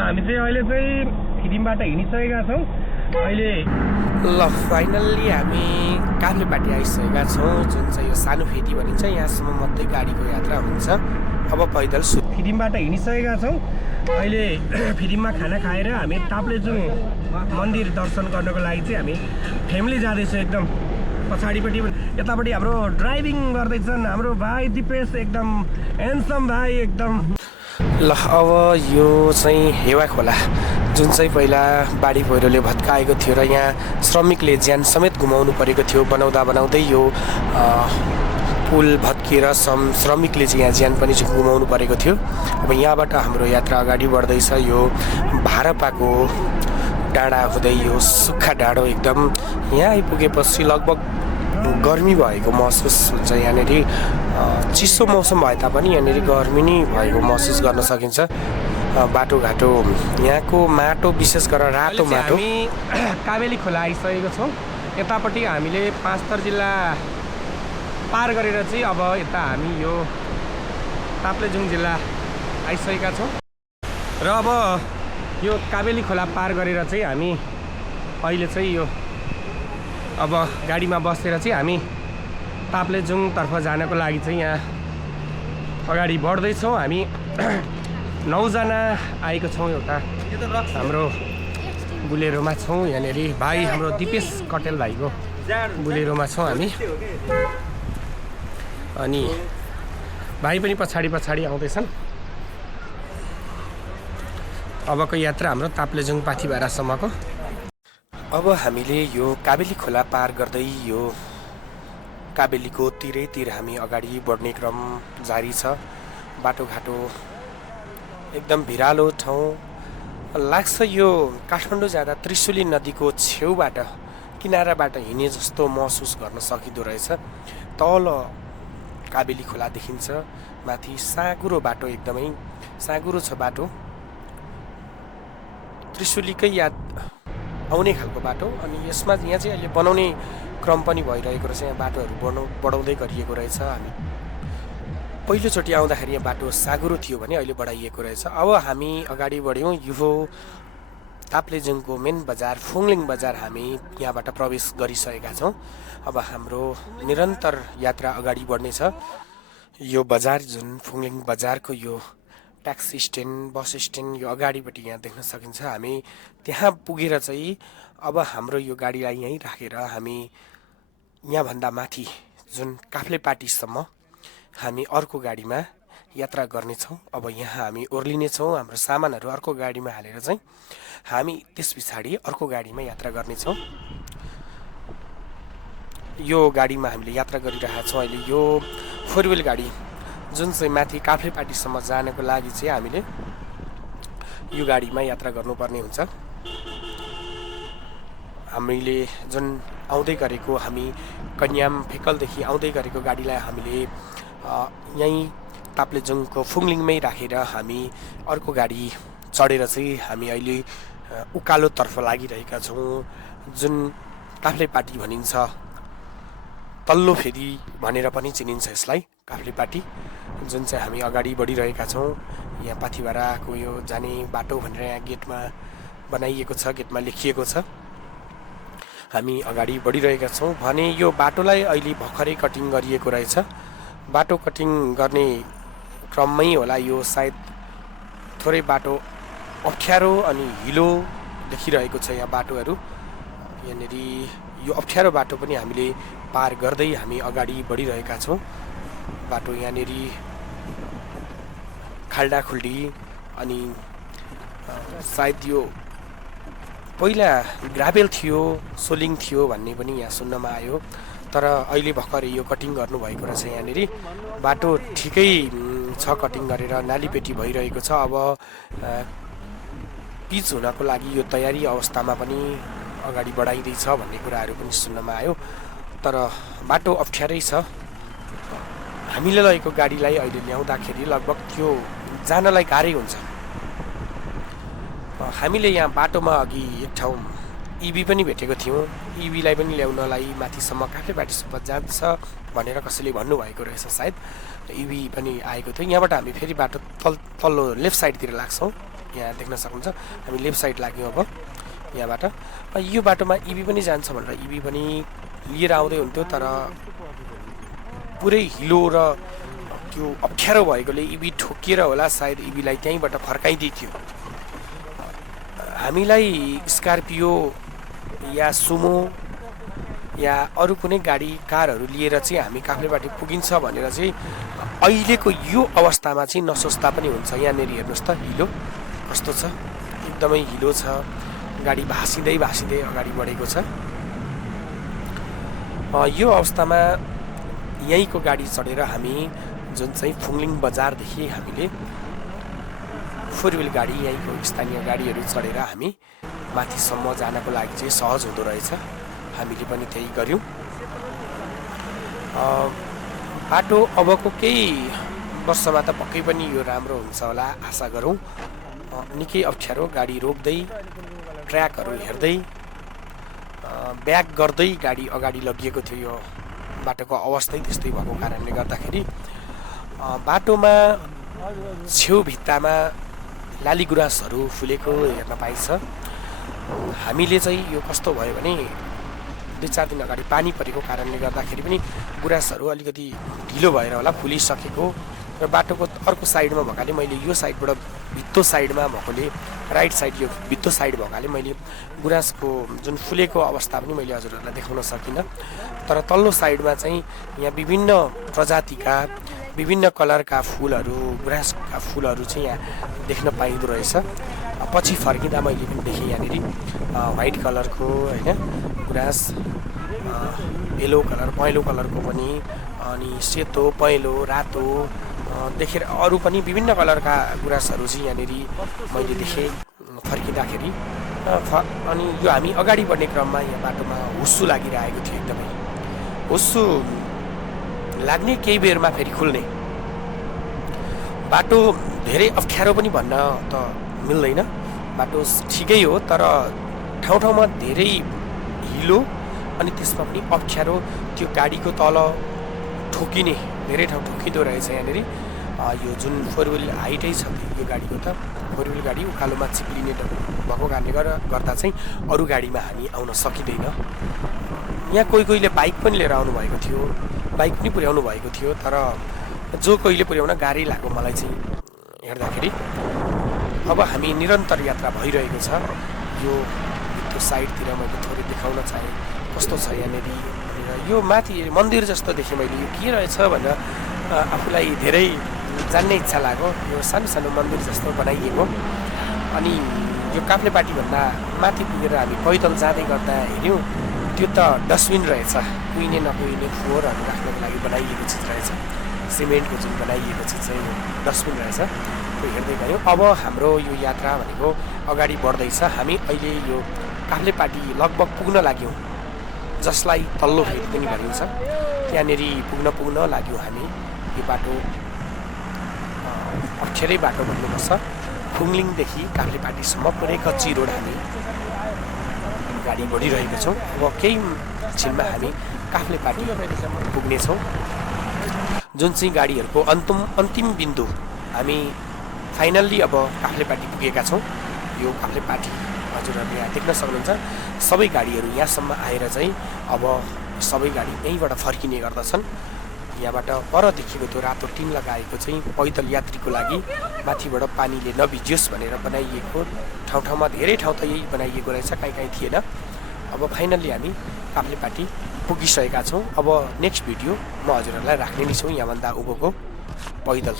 हामी चाहिँ अहिले चाहिँ फिदिमबाट हिँडिसकेका छौँ। अहिले ल फाइनल्ली हामी काभ्रेपाटी आइसकेका छौँ, जुन चाहिँ यो सानो फेदी भनिन्छ। यहाँसम्म मात्रै गाडीको यात्रा हुन्छ। अब पैदल फिदिमबाट हिँडिसकेका छौँ। अहिले फिदिममा खाना खाएर हामी ताप्लेजुङ मन्दिर दर्शन गर्नको लागि चाहिँ हामी फ्यामिली जाँदैछौँ। एकदम पछाडिपट्टि यतापट्टि हाम्रो ड्राइभिङ गर्दैछन् हाम्रो भाइ दिपेश, एकदम ह्यान्डसम भाइ एकदम। ल अब यो चाहिँ हेवा खोला, जुन चाहिँ पहिला बाढी पहिरोले भत्काएको थियो र यहाँ श्रमिकले ज्यान समेत गुमाउनु परेको थियो। बनाउँदै यो पुल भत्किएर श्रमिकले चाहिँ यहाँ ज्यान पनि गुमाउनु परेको थियो। अब यहाँबाट हाम्रो यात्रा अगाडि बढ्दैछ। यो भारपाको डाँडा हुँदै यो सुक्खा डाँडो एकदम यहाँ आइपुगेपछि लगभग गर्मी भएको महसुस हुन्छ। यहाँनिर चिसो मौसम भए तापनि यहाँनिर गर्मी नै भएको महसुस गर्न सकिन्छ। बाटोघाटो यहाँको माटो विशेष गरेर रातो माटो। हामी काबेली खोला आइसकेको छौँ। यतापट्टि हामीले पाँचथर जिल्ला पार गरेर चाहिँ अब यता हामी यो ताप्लेजुङ जिल्ला आइसकेका छौँ। र अब यो काबेली खोला पार गरेर चाहिँ हामी अहिले चाहिँ यो अब गाडीमा बसेर चाहिँ हामी ताप्लेजुङतर्फ जानको लागि चाहिँ यहाँ अगाडि बढ्दैछौँ। हामी 9 जना आएको छौँ। एउटा हाम्रो बुलेरोमा छौँ। यहाँनिर भाइ हाम्रो दिपेश कटेल भाइको बुलेरोमा छौँ हामी। अनि भाइ पनि पछाडि आउँदैछन्। अबको यात्रा हाम्रो ताप्लेजुङ पाथिभारासम्मको। अब हामीले यो काबेली खोला पार गर्दै यो काबेलीको तिरैतिर हामी अगाडि बढ्ने क्रम जारी छ। बाटोघाटो एकदम भिरालो ठाउँ लाग्छ। यो काठमाडौँ जाँदा त्रिशुली नदीको छेउबाट किनाराबाट हिँडे जस्तो महसुस गर्न सकिँदो रहेछ। तल काबेली खोला देखिन्छ, माथि साँगुरो बाटो, एकदमै साँगुरो छ बाटो। त्रिशुलीकै याद आउने खालको बाटो। अनि यसमा यहाँ चाहिँ अहिले बनाउने क्रम पनि भइरहेको रहेछ। यहाँ बाटोहरू बढाउँदै गरिएको रहेछ। हामी पहिलोचोटि आउँदाखेरि यहाँ बाटो साँगुरो थियो भने अहिले बढाइएको रहेछ। अब हामी अगाडि बढ्यौँ। यो ताप्लेजुङको मेन बजार फुङलिङ बजार हामी यहाँबाट प्रवेश गरिसकेका छौँ। अब हाम्रो निरन्तर यात्रा अगाडि बढ्नेछ। यो बजार जुन फुङलिङ बजारको यो ट्याक्सी स्ट्यान्ड, बस स्ट्यान्ड यो अगाडिपट्टि यहाँ देख्न सकिन्छ। हामी त्यहाँ पुगेर चाहिँ अब हाम्रो यो गाडीलाई यहीँ राखेर हामी यहाँभन्दा माथि जुन काफ्लेपाटीसम्म हामी अर्को गाडीमा यात्रा गर्नेछौँ। अब यहाँ हामी ओर्लिनेछौँ। हाम्रो सामानहरू अर्को गाडीमा हालेर चाहिँ हामी त्यस पछाडि अर्को गाडीमा यात्रा गर्नेछौँ। यो गाडीमा हामीले यात्रा गरिरहेका छौँ अहिले। यो 4 व्हिल गाडी जुन चाहिँ माथि काफ्लेपाटीसम्म जानको लागि चाहिँ हामीले यो गाडीमा यात्रा गर्नुपर्ने हुन्छ। हामीले जुन आउँदै गरेको हामी कन्याम फेकलदेखि आउँदै गरेको गाडीलाई हामीले यहीँ ताप्लेजुङको फुङलिङमै राखेर हामी अर्को गाडी चढेर चाहिँ हामी अहिले उकालोतर्फ लागिरहेका छौँ। जुन काफ्लेपाटी भनिन्छ, तल्लो फेदी भनेर पनि चिनिन्छ यसलाई, काफ्लेपाटी। जुन चाहिँ हामी अगाडि बढिरहेका छौँ। यहाँ पाथिभाराको यो जाने बाटो भनेर यहाँ गेटमा बनाइएको छ, गेटमा लेखिएको छ। हामी अगाडि बढिरहेका छौँ भने यो बाटोलाई अहिले भर्खरै कटिङ गरिएको रहेछ। बाटो कटिङ गर्ने क्रममै होला यो सायद थोरै बाटो अप्ठ्यारो अनि हिलो देखिरहेको छ यहाँ बाटोहरू। यहाँनिर यो अप्ठ्यारो बाटो पनि हामीले पार गर्दै हामी अगाडि बढिरहेका छौँ। बाटो यहाँनिर खाल्डाखुल्डी अनि सायद यो पहिला ग्राभेल थियो, सोलिङ थियो भन्ने पनि यहाँ सुन्नमा आयो। तर अहिले भर्खरै यो कटिङ गर्नुभएको रहेछ। यहाँनिर बाटो ठिकै छ, कटिङ गरेर नालीपेटी भइरहेको छ। अब पिच हुनको लागि यो तयारी अवस्थामा पनि अगाडि बढाइँदैछ भन्ने कुराहरू पनि सुन्नमा आयो। तर बाटो अप्ठ्यारै छ। हामीले लगेको गाडीलाई अहिले ल्याउँदाखेरि लगभग त्यो जानलाई गाह्रै हुन्छ। हामीले यहाँ बाटोमा अघि एक ठाउँ इभी पनि भेटेको थियौँ। इभीलाई पनि ल्याउनलाई माथिसम्म काफ्लेपाटीसम्म जान्छ भनेर कसैले भन्नुभएको रहेछ सायद। इभी पनि आएको थियो। यहाँबाट हामी फेरि बाटो तल्लो लेफ्ट साइडतिर लाग्छौँ। यहाँ देख्न सक्नुहुन्छ। हामी लेफ्ट साइड लाग्यौँ अब यहाँबाट। यो बाटोमा इभी पनि जान्छ भनेर इभी पनि लिएर आउँदै हुन्थ्यो, तर पुरै हिलो र त्यो अप्ठ्यारो भएकोले इभी ठोकिएर होला सायद इभीलाई त्यहीँबाट फर्काइदिथ्यो। हामीलाई स्कर्पियो या सुमो या अरू कुनै गाडी कारहरू लिएर चाहिँ हामी काफ्लेपाटी पुगिन्छ भनेर चाहिँ अहिलेको यो अवस्थामा चाहिँ नसोच्दा पनि हुन्छ। यहाँनिर हेर्नुहोस् त हिलो कस्तो छ, एकदमै हिलो छ, गाडी भासिँदै भासिँदै अगाडि बढेको छ। यो अवस्थामा यहीँको गाडी चढेर हामी जुन चाहिँ फुङलिङ बजारदेखि हामीले 4 व्हिल गाडी यहीँको स्थानीय गाडीहरू चढेर हामी माथिसम्म जानको लागि चाहिँ सहज हुँदो रहेछ। हामीले पनि त्यही गऱ्यौँ। बाटो अबको केही वर्षमा त पक्कै पनि यो राम्रो हुन्छ होला आशा गरौँ। निकै अप्ठ्यारो, गाडी रोक्दै ट्र्याकहरू हेर्दै ब्याक गर्दै गाडी अगाडि लगिएको थियो। यो बाटोको अवस्थै त्यस्तै भएको कारणले गर्दाखेरि बाटोमा छेउ भित्तामा लाली गुराँसहरू फुलेको हेर्न पाइन्छ। हामीले चाहिँ यो कस्तो भयो भने 2-4 दिन अगाडि पानी परेको कारणले गर्दाखेरि पनि गुराँसहरू अलिकति ढिलो भएर होला फुलिसकेको र बाटोको अर्को साइडमा भएकाले मैले यो साइडबाट भित्तो साइडमा भएकोले राइट साइड यो भित्तो साइड भएकाले मैले गुराँसको जुन फुलेको अवस्था पनि मैले हजुरहरूलाई देखाउन सकिनँ। तर तल्लो साइडमा चाहिँ यहाँ विभिन्न प्रजातिका विभिन्न कलरका फुलहरू, गुराँसका फुलहरू चाहिँ यहाँ देख्न पाइँदो रहेछ। पछि फर्किँदा मैले पनि देखेँ यहाँनिर व्हाइट कलरको होइन गुराँस, येलो कलर, पहेँलो कलरको पनि, अनि सेतो, पहेँलो, रातो देखेर अरू पनि विभिन्न कलरका गुराँसहरू चाहिँ यहाँनिर मैले देखेँ फर्किँदाखेरि। अनि यो हामी अगाडि बढ्ने क्रममा यहाँ बाटोमा हुस्सु लागिरहेको थियो। एकदमै हुस्सु लाग्ने केही बेरमा फेरि खुल्ने। बाटो धेरै अप्ठ्यारो पनि भन्न त मिल्दैन, बाटो ठिकै हो, तर ठाउँ ठाउँमा धेरै हिलो अनि त्यसमा पनि अप्ठ्यारो। त्यो गाडीको तल ठोकिने, धेरै ठाउँ ठोकिँदो रहेछ यहाँनिर। यो जुन 4 व्हिल हाइटै छ यो गाडीको त 4 व्हिल गाडी उकालोमा चिप्लिने भएको कारणले गर्दा चाहिँ अरू गाडीमा हामी आउन सकिँदैन। यहाँ कोहीले बाइक पनि लिएर आउनु भएको थियो, बाइक पनि पुर्याउनु भएको थियो, तर जो कोहीले पुर्याउन गाह्रै लाग्यो मलाई चाहिँ हेर्दाखेरि। अब हामी निरन्तर यात्रा भइरहेको छ। यो त्यो साइडतिर मैले थोरै देखाउन चाहेँ कस्तो छ यहाँनिर। यो माथि मन्दिर जस्तो देखेँ मैले, यो के रहेछ भनेर आफूलाई धेरै जान्ने इच्छा लाग्यो। यो सानो सानो मन्दिर जस्तो बनाइएको। अनि यो काफ्लेपाटीभन्दा माथि पुगेर हामी पैदल जाँदै गर्दा हेऱ्यौँ, त्यो त डस्टबिन रहेछ, कुहिने नकुहिने फोहोरहरू राख्नको लागि बनाइएको चिज रहेछ। सिमेन्टको जुन बनाइएको चिज चाहिँ डस्टबिन रहेछ, त्यो हेर्दै गयौँ। अब हाम्रो यो यात्रा भनेको अगाडि बढ्दैछ। हामी अहिले यो काफ्लेपाटी लगभग पुग्न लाग्यौँ, जसलाई तल्लो फेरि पनि भनिन्छ। त्यहाँनिर पुग्न लाग्यौँ हामी। यो बाटो अप्ठ्यारै बाटो भन्नुपर्छ। फुङलिङदेखि काफ्लेपाटीसम्म पुरै कच्ची रोड हामी गाडी बढिरहेका छौँ। अब केही छिनमा हामी काफ्लेपाटी पुग्नेछौँ, जुन चाहिँ गाडीहरूको अन्तिम बिन्दु। हामी फाइनल्ली अब काफ्लेपाटी पुगेका छौँ। यो काफ्लेपाटी हजुरहरूले यहाँ देख्न सक्नुहुन्छ। सबै गाडीहरू यहाँसम्म आएर चाहिँ अब सबै गाडी यहीँबाट फर्किने गर्दछन्। यहाँबाट पर देखेको त्यो रातो टिन लगाएको चाहिँ पैदल यात्रीको लागि माथिबाट पानीले नभिजियोस् भनेर बनाइएको। ठाउँ ठाउँमा धेरै ठाउँ त यही बनाइएको रहेछ, कहीँ थिएन। अब फाइनल्ली हामी काफ्लेपाटी पुगिसकेका छौँ। अब नेक्स्ट भिडियो म हजुरहरूलाई राख्ने नै छु यहाँभन्दा उँभोको पैदल